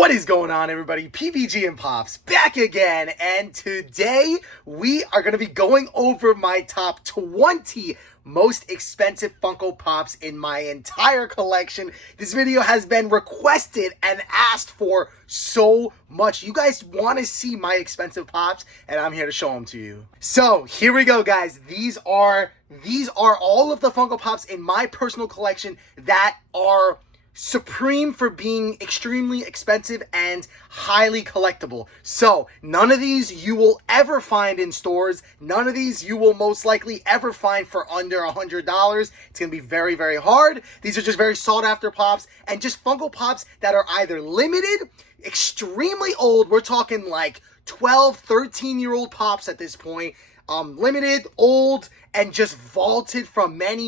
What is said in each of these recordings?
What is going on, everybody? PPG and Pops back again, and today we are going to be going over my top 20 most expensive Funko Pops in my entire collection. This video has been requested and asked for so much. You guys want to see my expensive Pops, and I'm here to show them to you. So here we go, guys. These are all of the Funko Pops in my personal collection that are supreme for being extremely expensive and highly collectible. So none of these you will ever find in stores. None of these you will most likely ever find for under $100. It's gonna be very, very hard. These are just very sought after Pops, and just Funko Pops that are either limited, extremely old. We're talking like 12, 13-year-old Pops at this point. Limited, old, and just vaulted from many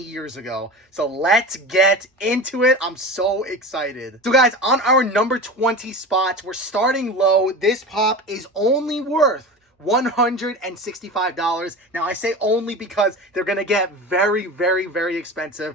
years ago. So let's get into it. I'm so excited. So guys, on our number 20 spots, we're starting low. This Pop is only worth $165. Now I say only because they're gonna get very, very expensive.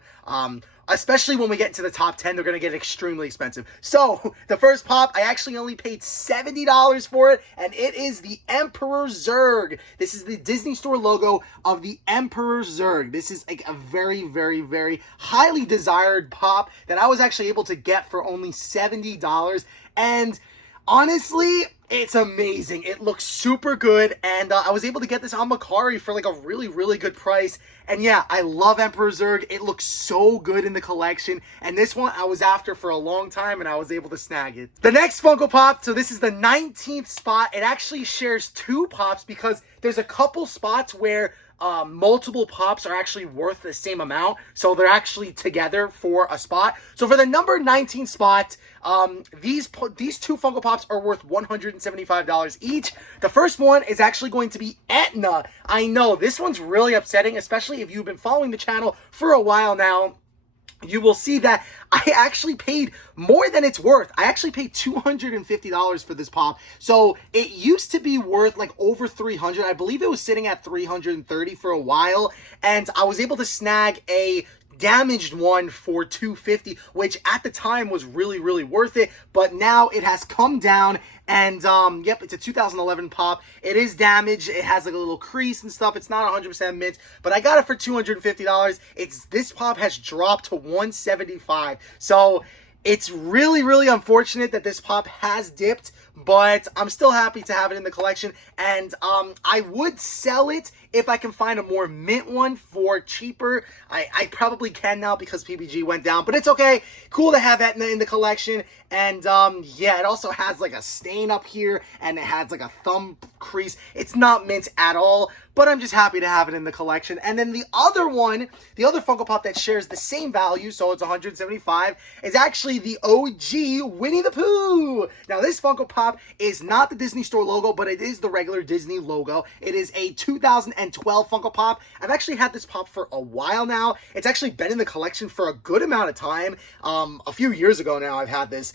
Especially when we get into the top 10, they're going to get extremely expensive. So, the first Pop, I actually only paid $70 for it, and it is the Emperor Zerg. This is the Disney Store logo of the Emperor Zerg. This is like a very highly desired Pop that I was actually able to get for only $70, and honestly, it's amazing. It looks super good, and I was able to get this on Mercari for like a really good price. And yeah, I love Emperor Zerg. It looks so good in the collection, and this one I was after for a long time, and I was able to snag it. The next Funko Pop, so this is the 19th spot. It actually shares two Pops because there's a couple spots where multiple Pops are actually worth the same amount, so they're actually together for a spot. So for the number 19 spot, these two Funko Pops are worth $175 each. The first one is actually going to be Etna. I know, this one's really upsetting, especially if you've been following the channel for a while now. You will see that I actually paid more than it's worth. I actually paid $250 for this Pop. So it used to be worth like over $300. I believe it was sitting at $330 for a while. And I was able to snag a damaged one for $250, which at the time was really worth it. But now it has come down, and yep, it's a 2011 Pop. It is damaged. It has like a little crease and stuff. It's not 100% mint, but I got it for $250. This Pop has dropped to $175. So it's really unfortunate that this Pop has dipped, but I'm still happy to have it in the collection, and I would sell it if I can find a more mint one for cheaper. I probably can now because PPG went down, but it's okay. Cool to have Etna in the collection, and yeah, it also has like a stain up here, and it has like a thumb crease. It's not mint at all, but I'm just happy to have it in the collection. And then the other one, the other Funko Pop that shares the same value, so it's $175, is actually the OG Winnie the Pooh. Now this Funko Pop is not the Disney Store logo, but it is the regular Disney logo. It is a 2012 Funko Pop. I've actually had this Pop for a while now. It's actually been in the collection for a good amount of time. A few years ago now I've had this.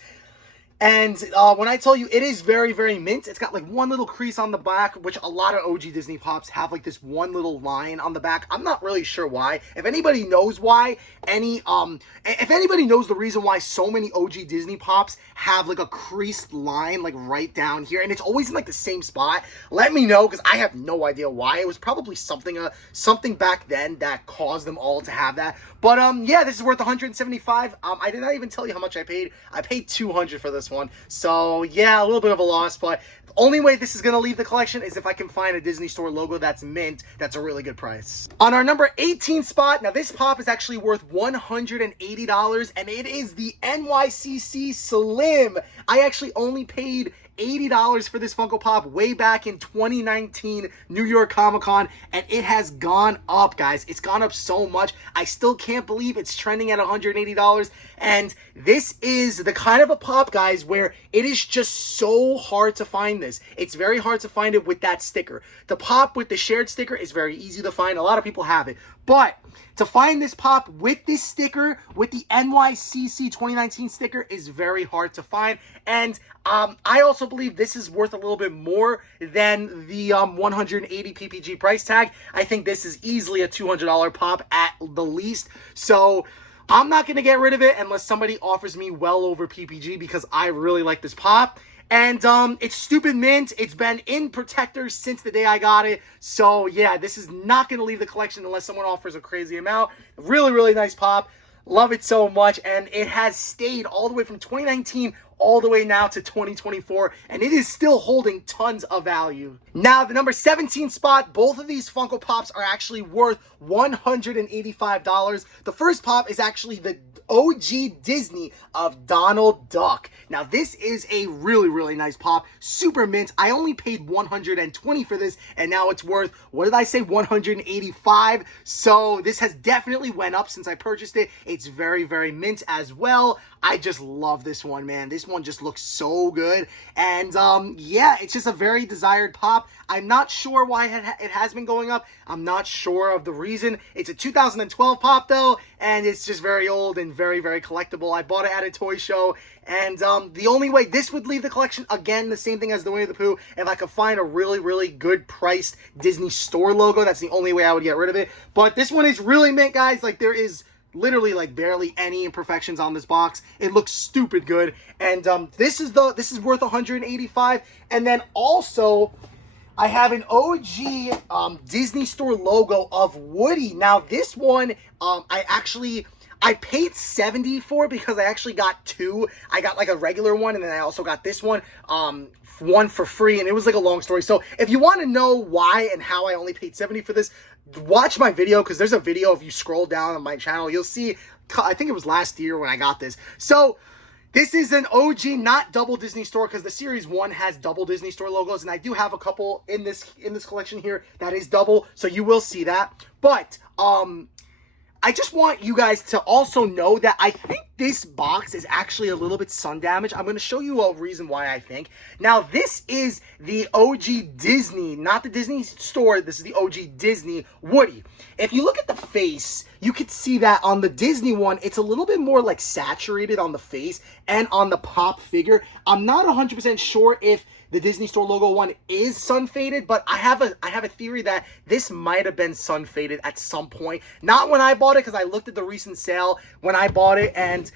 And when I tell you it is very mint, it's got like one little crease on the back, which a lot of OG Disney Pops have like this one little line on the back. I'm not really sure why. If anybody knows why, if anybody knows the reason why so many OG Disney Pops have like a creased line like right down here, and it's always in like the same spot, let me know, because I have no idea why. It was probably something back then that caused them all to have that. But yeah, this is worth $175. I did not even tell you how much I paid. I paid $200 for this one. So yeah, a little bit of a loss, but the only way this is going to leave the collection is if I can find a Disney Store logo that's mint, that's a really good price. On our number 18 spot, now this Pop is actually worth $180, and it is the NYCC Slim. I actually only paid $80 for this Funko Pop way back in 2019 New York Comic-Con, and it has gone up, guys. It's gone up so much. I still can't believe it's trending at $180, and this is the kind of a Pop, guys, where it is just so hard to find this. It's very hard to find it with that sticker. The Pop with the shared sticker is very easy to find. A lot of people have it, but to find this Pop with this sticker, with the NYCC 2019 sticker, is very hard to find. And I also believe this is worth a little bit more than the 180 PPG price tag. I think this is easily a $200 Pop at the least. So I'm not going to get rid of it unless somebody offers me well over PPG because I really like this pop. And it's stupid mint. It's been in protectors since the day I got it. So yeah, this is not going to leave the collection unless someone offers a crazy amount. Really, really nice pop. Love it so much. And it has stayed all the way from 2019 all the way now to 2024, and it is still holding tons of value. Now, the number 17 spot, both of these Funko Pops are actually worth $185. The first pop is actually the OG Disney of Donald Duck. Now, this is a really, really nice pop. Super mint. I only paid $120 for this, and now it's worth, what did I say, $185. So this has definitely went up since I purchased it. It's very, very mint as well. I just love this one, man. This one just looks so good. And yeah, it's just a very desired pop. I'm not sure why it has been going up. I'm not sure of the reason. It's a 2012 pop though, and it's just very old and very, very collectible. I bought it at a toy show, and the only way this would leave the collection, again, the same thing as the Winnie the Pooh, if I could find a really, really good priced Disney store logo, that's the only way I would get rid of it. But this one is really mint, guys. Like, there is literally like barely any imperfections on this box. It looks stupid good, and this is worth $185. And then also I have an OG Disney Store logo of Woody. Now this one I paid $70 for because I actually got two. I got like a regular one, and then I also got this one for free, and it was like a long story. So if you want to know why and how I only paid $70 for this, watch my video, because there's a video. If you scroll down on my channel, you'll see, I think it was last year when I got this. So this is an OG, not double Disney Store, because the Series 1 has double Disney Store logos, and I do have a couple in this collection here that is double, so you will see that. But I just want you guys to also know that I think this box is actually a little bit sun damaged. I'm going to show you a reason why I think. Now, this is the OG Disney, not the Disney Store. This is the OG Disney Woody. If you look at the face, you could see that on the Disney one, it's a little bit more like saturated on the face and on the pop figure. I'm not 100% sure if the Disney Store logo one is sun faded, but I have a theory that this might have been sun faded at some point. Not when I bought it, because I looked at the recent sale when I bought it, and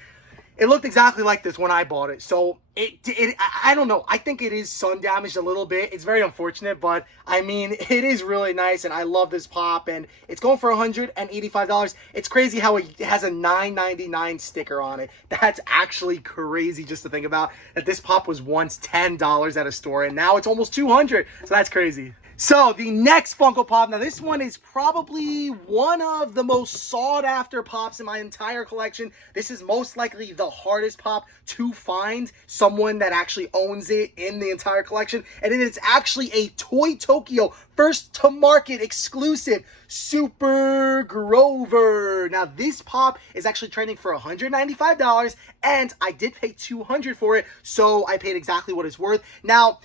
it looked exactly like this when I bought it. So I don't know. I think it is sun damaged a little bit. It's very unfortunate, but I mean, it is really nice, and I love this pop, and it's going for $185. It's crazy how it has a $9.99 sticker on it. That's actually crazy just to think about, that this pop was once $10 at a store, and now it's almost $200. So that's crazy. So the next Funko Pop, now this one is probably one of the most sought after pops in my entire collection. This is most likely the hardest pop to find someone that actually owns it in the entire collection. And it is actually a Toy Tokyo first to market exclusive Super Grover. Now this pop is actually trending for $195, and I did pay $200 for it, so I paid exactly what it's worth. Now,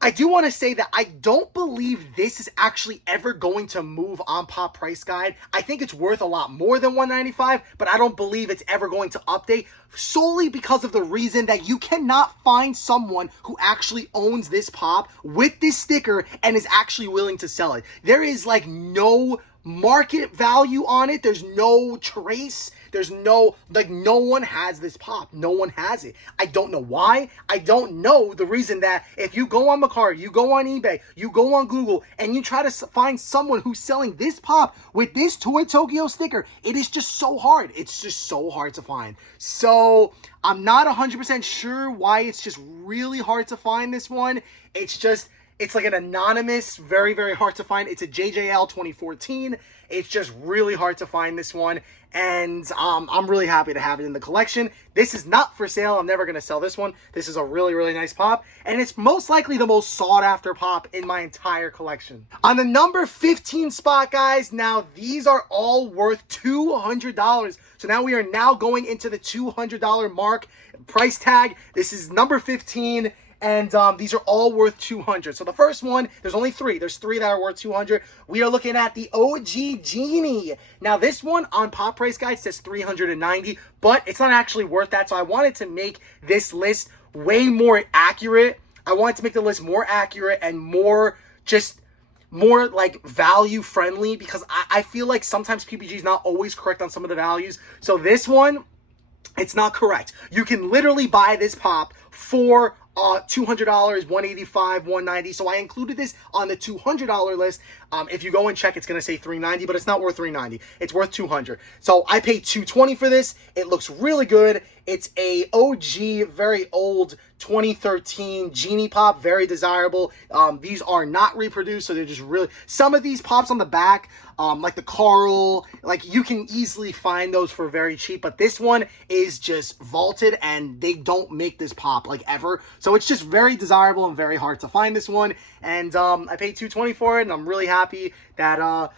I do want to say that I don't believe this is actually ever going to move on Pop Price Guide. I think it's worth a lot more than $195, but I don't believe it's ever going to update, solely because of the reason that you cannot find someone who actually owns this pop with this sticker and is actually willing to sell it. There is like no market value on it. There's no trace. There's no, like, no one has this pop. No one has it. I don't know why. I don't know the reason that if you go on Macari, you go on eBay, you go on Google, and you try to find someone who's selling this pop with this Toy Tokyo sticker, it is just so hard. It's just so hard to find. So I'm not 100% sure why it's just really hard to find this one. It's like an anonymous, very, very hard to find. It's a JJL 2014. It's just really hard to find this one. And I'm really happy to have it in the collection. This is not for sale. I'm never going to sell this one. This is a really, really nice pop. And it's most likely the most sought after pop in my entire collection. On the number 15 spot, guys, now these are all worth $200. So now we are now going into the $200 mark price tag. This is number 15. And these are all worth $200. So the first one, there's only three. There's three that are worth $200. We are looking at the OG Genie. Now this one on Pop Price Guide says $390, but it's not actually worth that. So I wanted to make this list way more accurate. I wanted to make the list more accurate and more just more like value friendly, because I feel like sometimes PPG is not always correct on some of the values. So this one, it's not correct. You can literally buy this pop for $200, $185, $190. So I included this on the $200 list. If you go and check, it's gonna say $390, but it's not worth $390. It's worth $200. So I paid $220 for this. It looks really good. It's a OG, very old 2013 Genie pop, very desirable. These are not reproduced, so they're just really, some of these pops on the back, like the Carl, like you can easily find those for very cheap, but this one is just vaulted and they don't make this pop like ever. So it's just very desirable and very hard to find this one. And I paid $220 for it, and I'm really happy that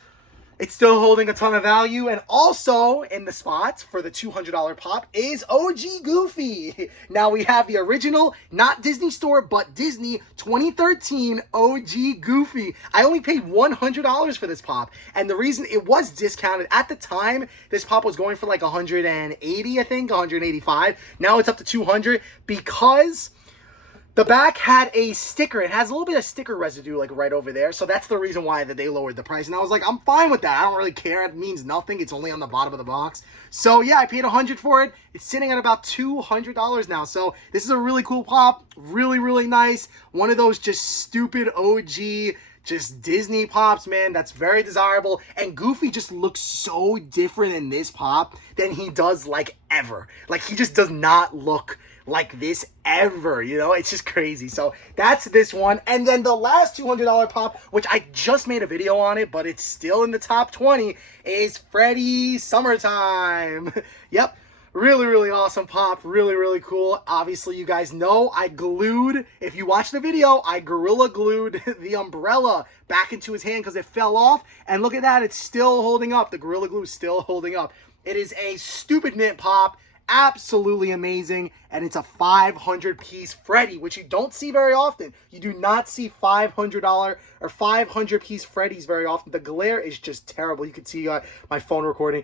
it's still holding a ton of value. And also in the spot for the $200 pop is OG Goofy. Now we have the original, not Disney Store, but Disney 2013 OG Goofy. I only paid $100 for this pop. And the reason it was discounted at the time, this pop was going for like 180, I think, 185. Now it's up to 200 because the back had a sticker. It has a little bit of sticker residue like right over there. So that's the reason why that they lowered the price. And I was like, I'm fine with that. I don't really care. It means nothing. It's only on the bottom of the box. So yeah, I paid $100 for it. It's sitting at about $200 now. So this is a really cool pop. Really, really nice. One of those just stupid OG just Disney pops, man. That's very desirable. And Goofy just looks so different in this pop than he does like ever. Like he just does not look like this ever, you know? It's just crazy. So that's this one. And then the last $200 pop, which I just made a video on it, but it's still in the top 20, is Freddy Summertime. Yep. Really, really awesome pop. Really, really cool. Obviously, you guys know I glued, if you watch the video, I gorilla glued the umbrella back into his hand because it fell off. And look at that. It's still holding up. The gorilla glue is still holding up. It is a stupid mint pop. Absolutely amazing. And it's a 500 piece Freddy, which you don't see very often. You do not see $500 or 500 piece Freddys very often. The glare is just terrible. You can see my phone recording.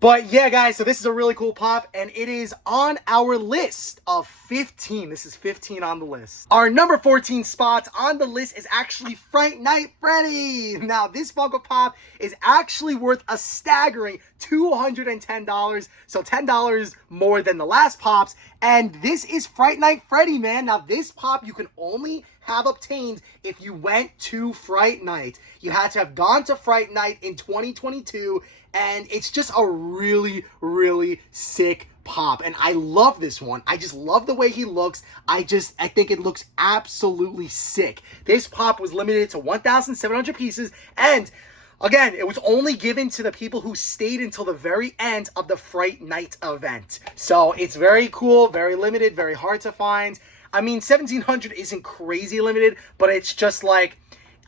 But yeah, guys, so this is a really cool pop, and it is on our list of 15. This is 15 on the list. Our number 14 spot on the list is actually Fright Night Freddy. Now, this Funko Pop is actually worth a staggering $210, so $10 more than the last pops, and this is Fright Night Freddy, man. Now, this pop you can only have obtained if you went to Fright Night. You had to have gone to Fright Night in 2022, and it's just a really, really sick pop. And I love this one. I just love the way he looks. I think it looks absolutely sick. This pop was limited to 1,700 pieces, and again, it was only given to the people who stayed until the very end of the Fright Night event. So it's very cool, very limited, very hard to find. I mean, 1,700 isn't crazy limited, but it's just like,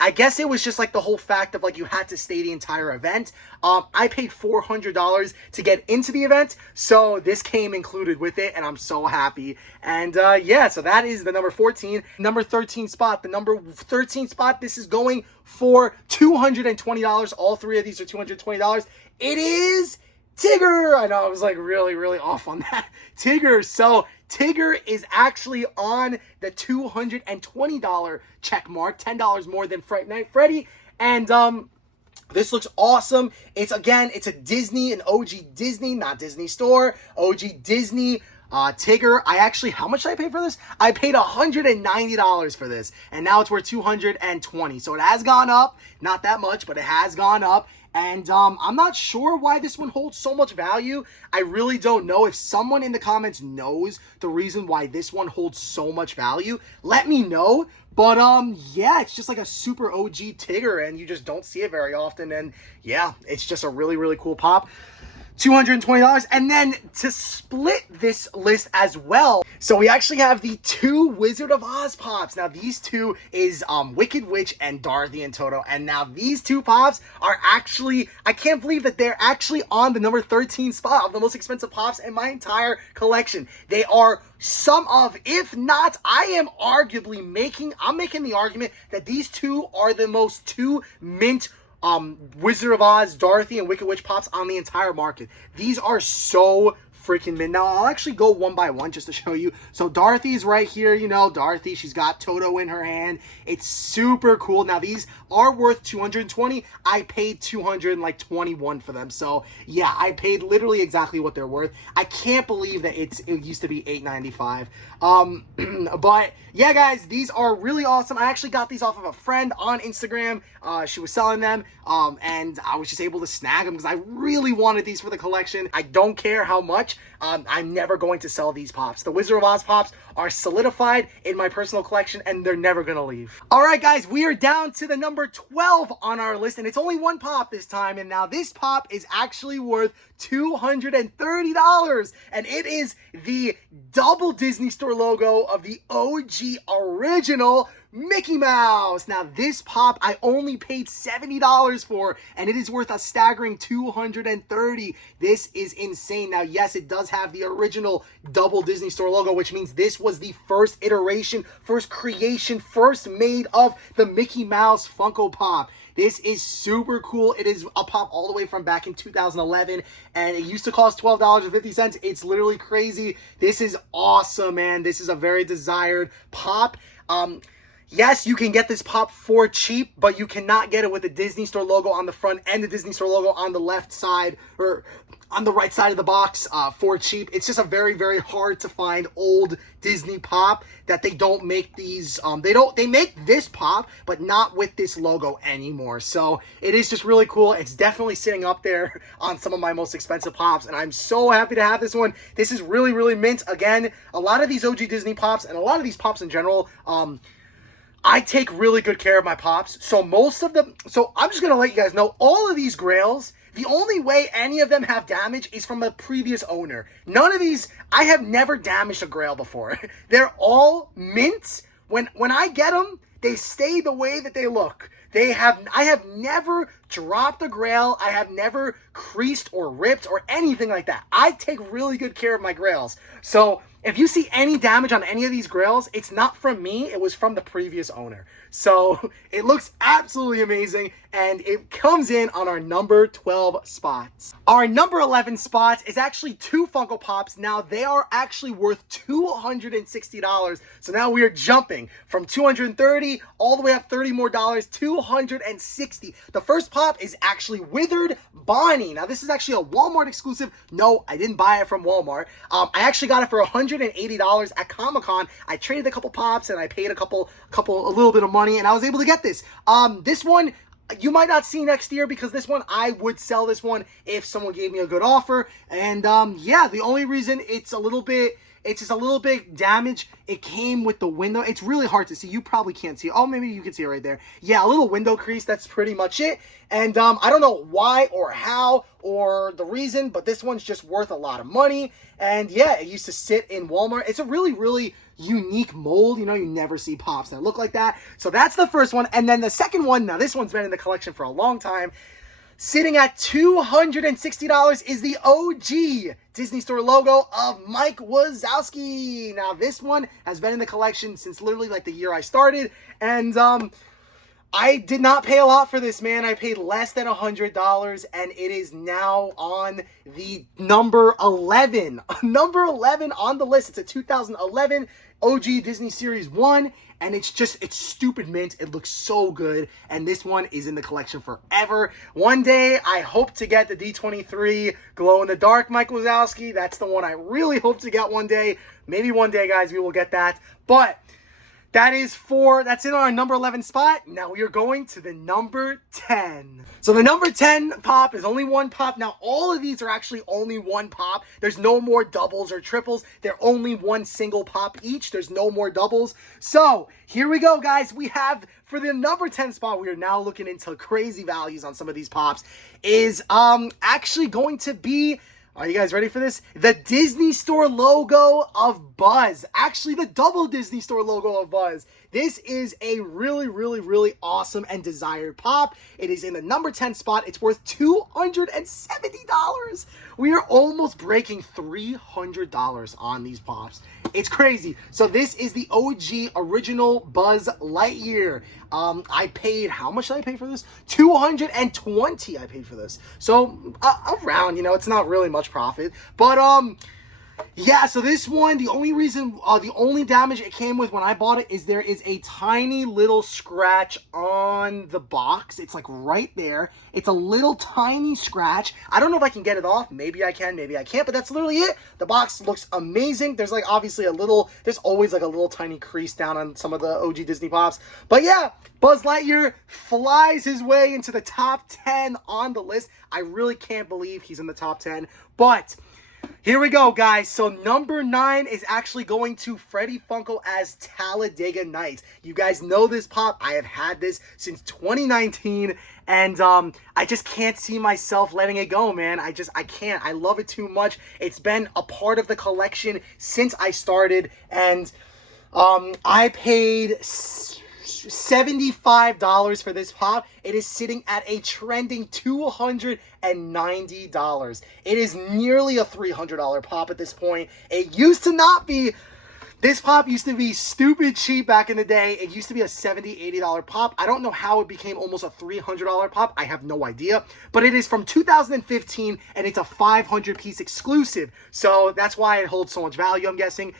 I guess it was just like the whole fact of like you had to stay the entire event. I paid $400 to get into the event, so this came included with it, and I'm so happy. And yeah, so that is the number 14. Number 13 spot. The number 13 spot, this is going for $220. All three of these are $220. It is Tigger. I know I was like really, really off on that. Tigger. So Tigger is actually on the $220 check mark, $10 more than Fright Night Freddy. And this looks awesome. It's a Disney, an OG Disney, not Disney Store, OG Disney Tigger. How much did I pay for this? I paid $190 for this, and now it's worth $220. So it has gone up, not that much, but it has gone up. And I'm not sure why this one holds so much value. I really don't know. If someone in the comments knows the reason why this one holds so much value, let me know. But yeah, it's just like a super OG Tigger, and you just don't see it very often. And yeah, it's just a really, really cool pop. $220. And then to split this list as well, so we actually have the two Wizard of Oz pops. Now these two is Wicked Witch and Dorothy and Toto. And now these two pops are actually, I can't believe that they're actually on the number 13 spot of the most expensive pops in my entire collection. They are some of, if not, I'm making the argument that these two are the most two mint Wizard of Oz, Dorothy, and Wicked Witch pops on the entire market. These are so freaking mint. Now, I'll actually go one by one just to show you. So, Dorothy's right here, you know, Dorothy, she's got Toto in her hand. It's super cool. Now, these are worth $220. I paid $221 for them. So, yeah, I paid literally exactly what they're worth. I can't believe that it used to be $8.95. But, yeah, guys, these are really awesome. I actually got these off of a friend on Instagram. She was selling them, and I was just able to snag them because I really wanted these for the collection. I don't care how much. I'm never going to sell these pops. The Wizard of Oz pops are solidified in my personal collection, and they're never going to leave. All right, guys, we are down to the number 12 on our list, and it's only one pop this time, and now this pop is actually worth $230, and it is the double Disney Store logo of the OG original Mickey Mouse. Now, this pop I only paid $70 for, and it is worth a staggering $230. This is insane. Now, yes, it does have the original double Disney Store logo, which means this was the first iteration, first creation, first made of the Mickey Mouse Funko Pop. This is super cool. It is a pop all the way from back in 2011, and it used to cost $12.50. It's literally crazy. This is awesome, man. This is a very desired pop. Yes, you can get this pop for cheap, but you cannot get it with the Disney Store logo on the front and the Disney Store logo on the left side or on the right side of the box for cheap. It's just a very, very hard to find old Disney pop that they don't make these. They make this pop, but not with this logo anymore. So it is just really cool. It's definitely sitting up there on some of my most expensive pops, and I'm so happy to have this one. This is really, really mint. Again, a lot of these OG Disney pops and a lot of these pops in general, I take really good care of my pops. So most of them, so I'm just going to let you guys know, all of these grails, the only way any of them have damage is from a previous owner. None of these, I have never damaged a grail before. They're all mint. When I get them, they stay the way that they look. I have never dropped a grail. I have never creased or ripped or anything like that. I take really good care of my grails. So if you see any damage on any of these grails, it's not from me. It was from the previous owner. So it looks absolutely amazing, and it comes in on our number 12 spots. Our number 11 spots is actually two Funko Pops. Now, they are actually worth $260. So now we are jumping from $230 all the way up $30 more, $260. The first pop is actually Withered Bonnie. Now, this is actually a Walmart exclusive. No, I didn't buy it from Walmart. I actually got it for $180 at Comic-Con. I traded a couple pops, and I paid a little bit of money, and I was able to get this. This one you might not see next year, because this one, I would sell this one if someone gave me a good offer. And yeah, the only reason it's just a little bit damaged, it came with the window. It's really hard to see. You probably can't see it. Oh, maybe you can see it right there. Yeah, a little window crease. That's pretty much it. And I don't know why or how or the reason, but this one's just worth a lot of money. And yeah, it used to sit in Walmart. It's a really, really unique mold. You know, you never see pops that look like that. So that's the first one. And then the second one, now this one's been in the collection for a long time. Sitting at $260 is the OG Disney Store logo of Mike Wasowski. Now, this one has been in the collection since literally like the year I started. And I did not pay a lot for this, man. I paid less than $100, and it is now on the number 11. Number 11 on the list. It's a 2011 OG Disney Series 1. And it's stupid mint. It looks so good. And this one is in the collection forever. One day, I hope to get the D23 glow-in-the-dark Mike Wasowski. That's the one I really hope to get one day. Maybe one day, guys, we will get that. But that's in our number 11 spot. Now we are going to the number 10. So the number 10 pop is only one pop. Now all of these are actually only one pop. There's no more doubles or triples. They're only one single pop each. There's no more doubles. So here we go, guys. We have, for the number 10 spot, we are now looking into crazy values on some of these pops, is actually going to be, are you guys ready for this? The Disney Store logo of Buzz. Actually, the double Disney Store logo of Buzz. This is a really, really, really awesome and desired pop. It is in the number 10 spot. It's worth $270. We are almost breaking $300 on these pops. It's crazy. So this is the OG original Buzz Lightyear. I paid, how much did I pay for this? $220 I paid for this. So around, you know, it's not really much profit. But Yeah, so this one, the only damage it came with when I bought it is there is a tiny little scratch on the box. It's like right there. It's a little tiny scratch. I don't know if I can get it off. Maybe I can, maybe I can't, but that's literally it. The box looks amazing. There's like obviously there's always like a little tiny crease down on some of the OG Disney Pops. But yeah, Buzz Lightyear flies his way into the top 10 on the list. I really can't believe he's in the top 10, but here we go, guys. So number 9 is actually going to Freddy Funko as Talladega Knight. You guys know this pop. I have had this since 2019, and I just can't see myself letting it go, man. I can't. I love it too much. It's been a part of the collection since I started, and I paid $75 for this pop. It is sitting at a trending $290. It is nearly a $300 pop at this point. It used to not be. This pop used to be stupid cheap back in the day. It used to be a $70, $80 pop. I don't know how it became almost a $300 pop. I have no idea. But it is from 2015, and it's a 500-piece exclusive. So that's why it holds so much value, I'm guessing.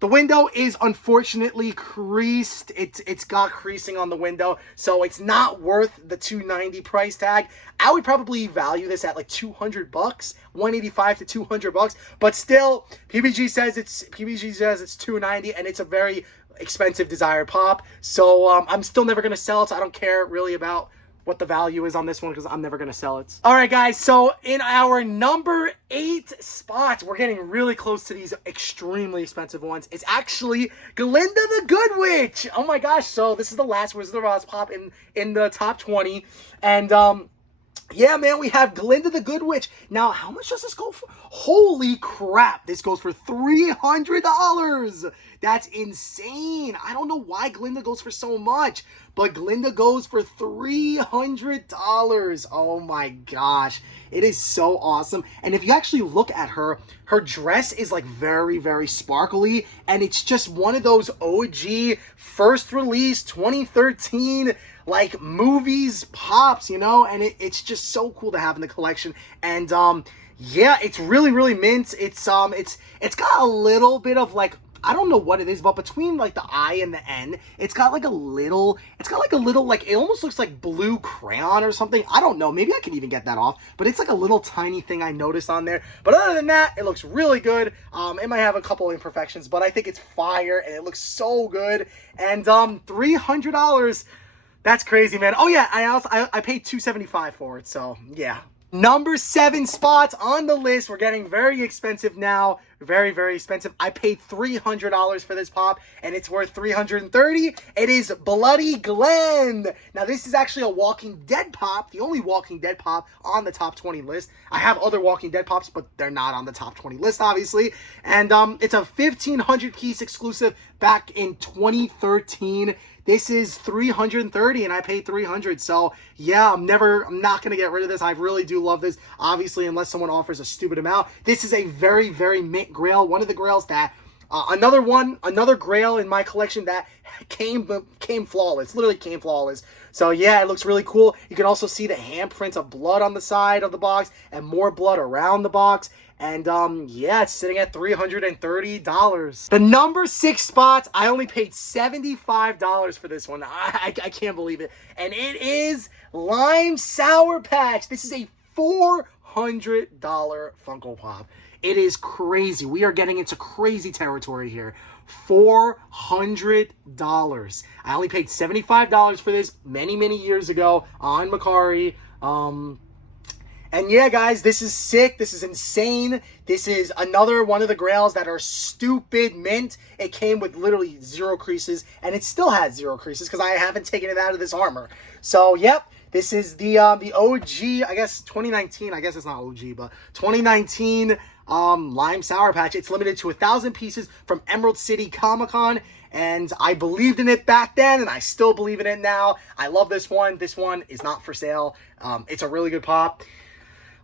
The window is unfortunately creased. It's got creasing on the window, so it's not worth the $290 price tag. I would probably value this at like $200, $185 to $200, but still, PBG says it's $290, and it's a very expensive desired pop. So I'm still never gonna sell it. So I don't care really about what the value is on this one because I'm never going to sell it. All right, guys, so in our number 8 spots, we're getting really close to these extremely expensive ones. It's actually Glenda the Good Witch. Oh my gosh, so this is the last Wizard of Oz pop in the top 20. And yeah, man, we have Glenda the Good Witch. Now, how much does this go for? Holy crap, this goes for $300. That's insane. I don't know why Glenda goes for so much, but Glenda goes for $300. Oh my gosh. It is so awesome. And if you actually look at her dress is like very, very sparkly, and it's just one of those OG first release 2013 like movies pops, you know, and it's just so cool to have in the collection. And yeah, it's really, really mint. It's got a little bit of like, I don't know what it is, but between like the I and the N, it's got like a little, like, it almost looks like blue crayon or something. I don't know. Maybe I can even get that off, but it's like a little tiny thing I noticed on there. But other than that, it looks really good. It might have a couple imperfections, but I think it's fire and it looks so good. And $300, that's crazy, man. Oh yeah, I paid $275 for it, so yeah. Number 7 spots on the list. We're getting very expensive now. Very, very expensive. I paid $300 for this pop, and it's worth $330. It is Bloody Glenn. Now, this is actually a Walking Dead pop, the only Walking Dead pop on the top 20 list. I have other Walking Dead pops, but they're not on the top 20 list, obviously. And it's a 1,500 piece exclusive back in 2013. This is $330, and I paid $300. So yeah, I'm not gonna get rid of this. I really do love this. Obviously, unless someone offers a stupid amount. This is a very, very mint grail. One of the grails that another grail in my collection that came flawless. Literally came flawless. So yeah, it looks really cool. You can also see the handprints of blood on the side of the box and more blood around the box. And yeah, it's sitting at $330. The number 6 spots, I only paid $75 for this one. I can't believe it. And it is Lime Sour Patch. This is a $400 Funko Pop. It is crazy. We are getting into crazy territory here. $400. I only paid $75 for this many, many years ago on Macari. And yeah, guys, this is sick. This is insane. This is another one of the grails that are stupid mint. It came with literally 0 creases, and it still has 0 creases because I haven't taken it out of this armor. So, yep, this is the OG, I guess 2019. I guess it's not OG, but 2019 Lime Sour Patch. It's limited to 1,000 pieces from Emerald City Comic-Con. And I believed in it back then, and I still believe in it now. I love this one. This one is not for sale. It's a really good pop.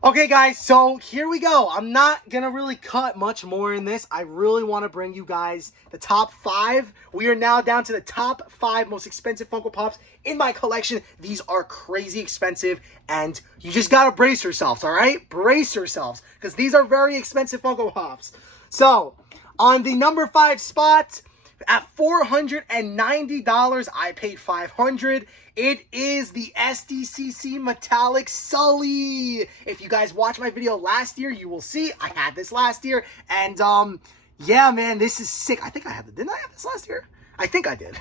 Okay, guys, so here we go. I'm not gonna really cut much more in this. I really want to bring you guys the top 5. We are now down to the top 5 most expensive Funko Pops in my collection. These are crazy expensive, and you just gotta brace yourselves, all right? Brace yourselves, because these are very expensive Funko Pops. So, on the number 5 spot, at $490, I paid $500. It is the SDCC Metallic Sully. If you guys watched my video last year, you will see I had this last year. And, yeah, man, this is sick. I think I had it. Didn't I have this last year? I think I did.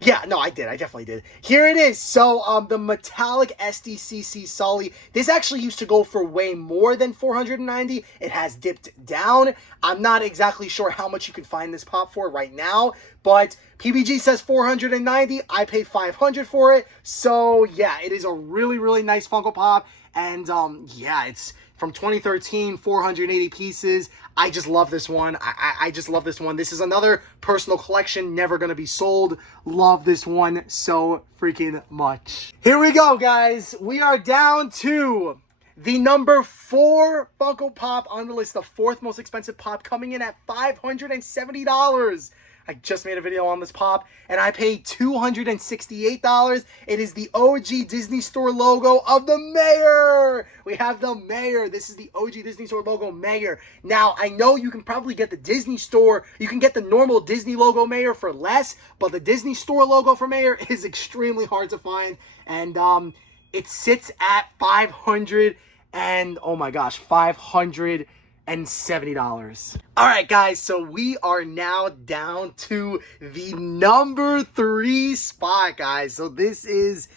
Yeah, no, I did. I definitely did. Here it is. So, the metallic SDCC Sully. This actually used to go for way more than $490. It has dipped down. I'm not exactly sure how much you can find this pop for right now, but PBG says $490. I pay $500 for it. So, yeah, it is a really, really nice Funko Pop. And, yeah, it's from 2013, 480 pieces. I just love this one. I just love this one. This is another personal collection, never going to be sold. Love this one so freaking much. Here we go, guys. We are down to the number 4 Funko Pop on the list, the 4th most expensive pop, coming in at $570. I just made a video on this pop, and I paid $268. It is the OG Disney Store logo of the mayor. We have the mayor. This is the OG Disney Store logo mayor. Now, I know you can probably get the Disney Store. You can get the normal Disney logo mayor for less, but the Disney Store logo for mayor is extremely hard to find. And it sits at $500 and, oh my gosh, $570. All right, guys, so we are now down to the number 3 spot, guys. So this is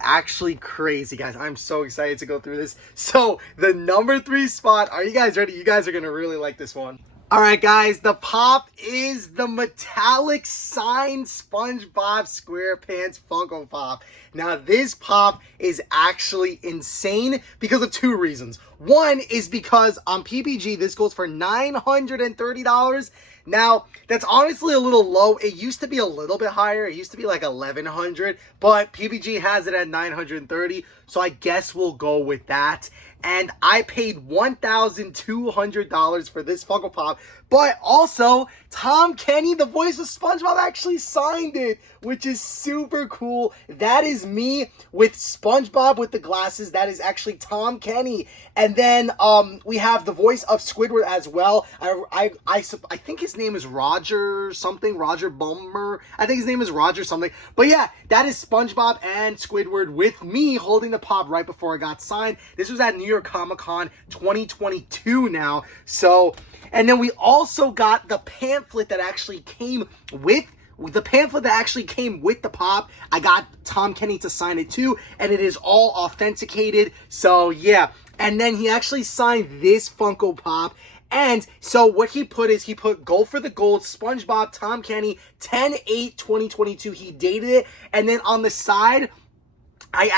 actually crazy, guys. I'm so excited to go through this. So the number 3 spot, are you guys ready? You guys are gonna really like this one. All right, guys, the pop is the metallic signed SpongeBob SquarePants Funko Pop. Now, this pop is actually insane because of 2 reasons. One is because on PPG, this goes for $930. Now, that's honestly a little low. It used to be a little bit higher. It used to be like $1,100, but PPG has it at $930, so I guess we'll go with that. And I paid $1,200 for this Funko Pop, but also Tom Kenny, the voice of SpongeBob, actually signed it, which is super cool. That is me with SpongeBob with the glasses. That is actually Tom Kenny. And then we have the voice of Squidward as well. I think his name is Roger something, Roger Bummer. I think his name is Roger something. But yeah, that is SpongeBob and Squidward with me holding the pop right before I got signed. This was at New York Comic Con 2022 now. So, and then we also got the pamphlet that actually came with the pop. I got Tom Kenny to sign it too, and it is all authenticated. So yeah, and then he actually signed this Funko Pop. And so what he put is, he put Go for the Gold, SpongeBob, Tom Kenny, 10/8/2022. He dated it, and then on the side, I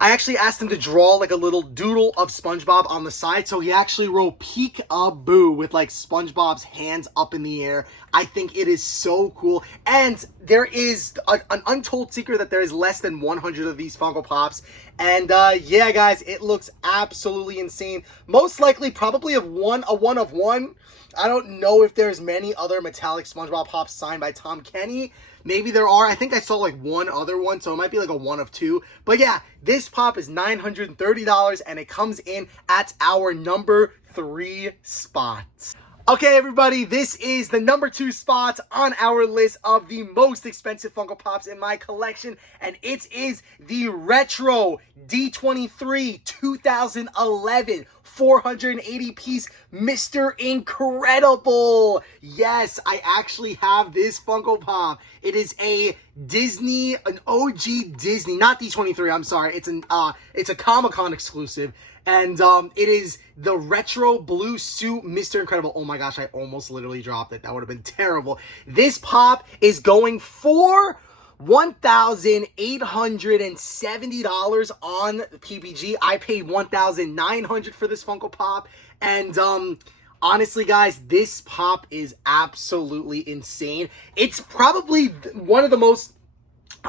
actually asked him to draw like a little doodle of SpongeBob on the side. So he actually wrote peek-a-boo with like SpongeBob's hands up in the air. I think it is so cool. And there is an untold secret that there is less than 100 of these Funko Pops. And yeah, guys, it looks absolutely insane. Most likely probably a one of one. I don't know if there's many other metallic SpongeBob Pops signed by Tom Kenny. Maybe there are. I think I saw like one other one, so it might be like a 1 of 2. But yeah, this pop is $930, and it comes in at our number 3 spot. Okay, everybody, this is the number 2 spot on our list of the most expensive Funko Pops in my collection, and it is the Retro D23 2011 480-piece Mr. Incredible. Yes, I actually have this Funko Pop. It is an OG Disney, not D23, I'm sorry. It's a Comic-Con exclusive. And it is the retro blue suit Mr. Incredible. Oh my gosh, I almost literally dropped it. That would have been terrible. This pop is going for $1,870 on PPG. I paid $1,900 for this Funko Pop. And honestly, guys, this pop is absolutely insane. It's probably one of the most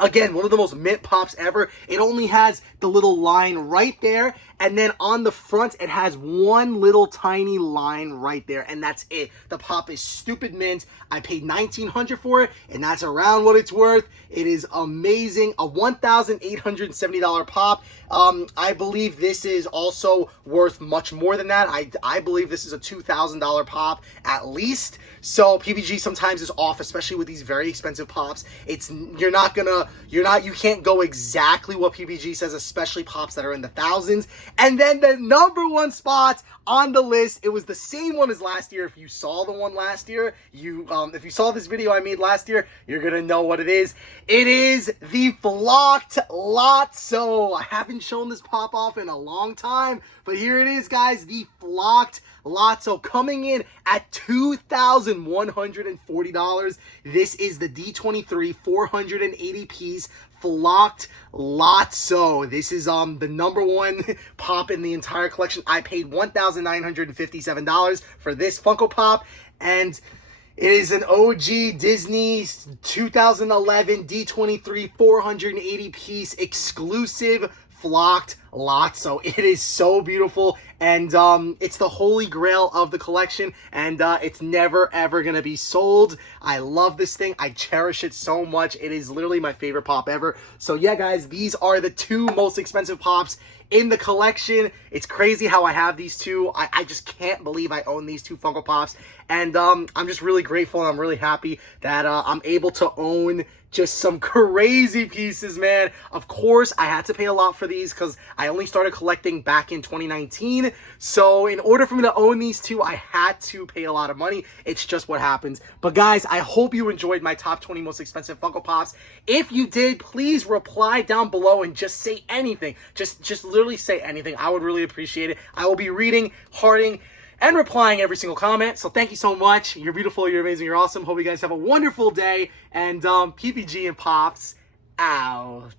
Again, one of the most mint pops ever. It only has the little line right there, and then on the front, it has one little tiny line right there, and that's it. The pop is stupid mint. I paid $1,900 for it, and that's around what it's worth. It is amazing. A $1,870 pop. I believe this is also worth much more than that. I believe this is a $2,000 pop at least. So PBG sometimes is off, especially with these very expensive pops. You can't go exactly what PBG says, especially pops that are in the thousands. And then the number one spot on the list, it was the same one as last year. If you saw the one last year, if you saw this video I made last year, you're gonna know what it is. It is the Flocked Lotso. I haven't shown this pop off in a long time, but here it is, guys. The Flocked Lotso coming in at $2,140. This is the D23 480 piece Flocked Lotso. This is the number one pop in the entire collection. I paid $1,957 for this Funko Pop, and it is an OG Disney 2011 D23 480 piece exclusive Flocked Lotso. It is so beautiful, and it's the holy grail of the collection, and it's never ever gonna be sold. I love this thing. I cherish it so much. It is literally my favorite pop ever. So yeah, guys, these are the two most expensive pops in the collection. It's crazy how I have these two. I just can't believe I own these two Funko Pops, and I'm just really grateful, and I'm really happy that I'm able to own just some crazy pieces, man. Of course, I had to pay a lot for these because I only started collecting back in 2019. So in order for me to own these two, I had to pay a lot of money. It's just what happens. But guys, I hope you enjoyed my top 20 most expensive Funko Pops. If you did, please reply down below and just say anything. Just literally say anything. I would really appreciate it. I will be reading, hearting, and replying every single comment. So thank you so much. You're beautiful, you're amazing, you're awesome. Hope you guys have a wonderful day. And PPG and Pops out.